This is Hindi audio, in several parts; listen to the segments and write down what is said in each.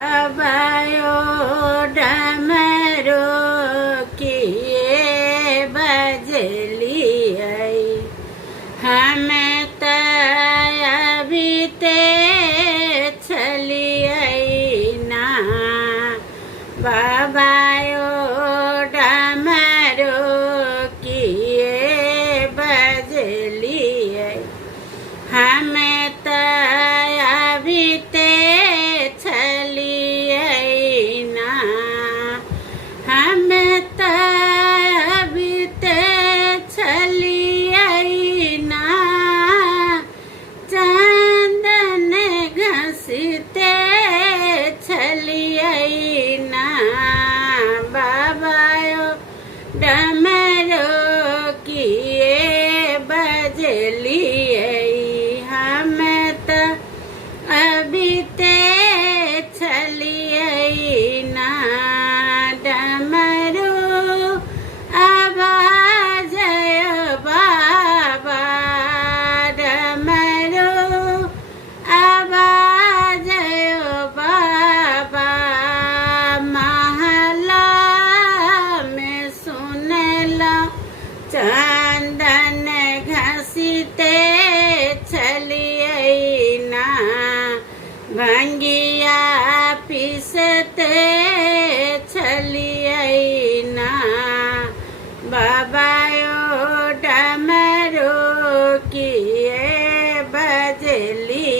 अबायो डमरो किए बजली हमें तबीते छलिए ना बाबायो डमरो किए बजली हमें तबीते छलिए ना हमें तबीते छलिए ना चंदन घसीते छलिए ना बाबायो डमरो किए बजली हमें तबीते छलिए ना डमरू आवाजय बाबा डमरू आवाजय बाबा महला में सुनला चंदन घसीते छलिए ना भंगिया पीसते छलिए ना बाबायो डमरो किए बजली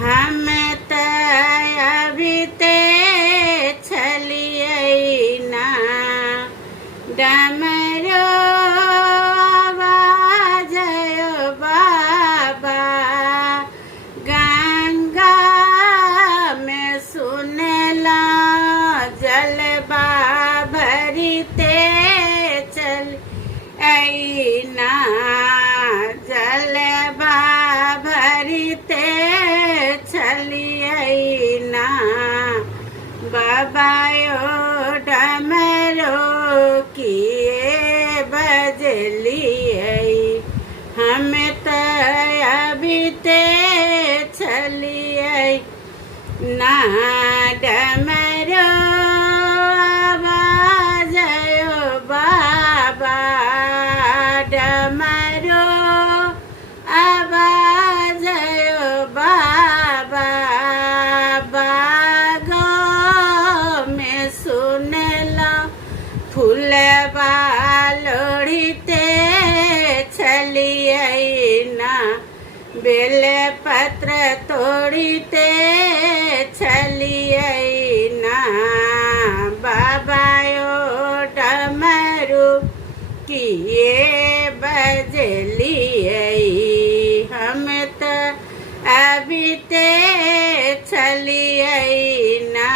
हम तबीते छलिए ना डमरो आवाजय बाबा गंगा में सुनला जलवा भरते चल ना जलवा भरते छलिए ना बाबायो डमरो किए बजली हम तबीते छलिए ना डमरो आवाजय बाबा डमरो आवाजय बाबा बागो में सुनला फूलवा लोढ़ते छलिए ना बेल पत्र तोड़ते छलिए ना बाबायो डमरू किए बजली हम तबीते छलिए ना